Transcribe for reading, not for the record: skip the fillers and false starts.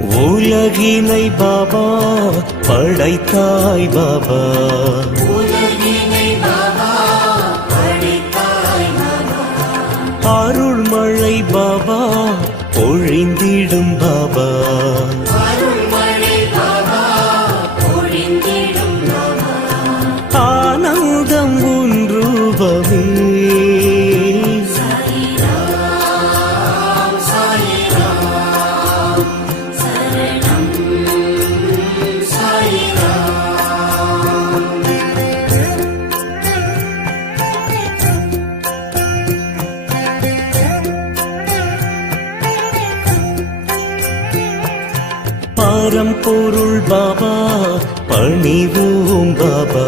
உலகினை பாபா படைத்தாய் பாபா, அருள்மழை பாபா பொழிந்திடும் பாபா, ஆனந்தம் உன் ரூபமே பரம்பொருள் பாபா பணிவோம் பாபா,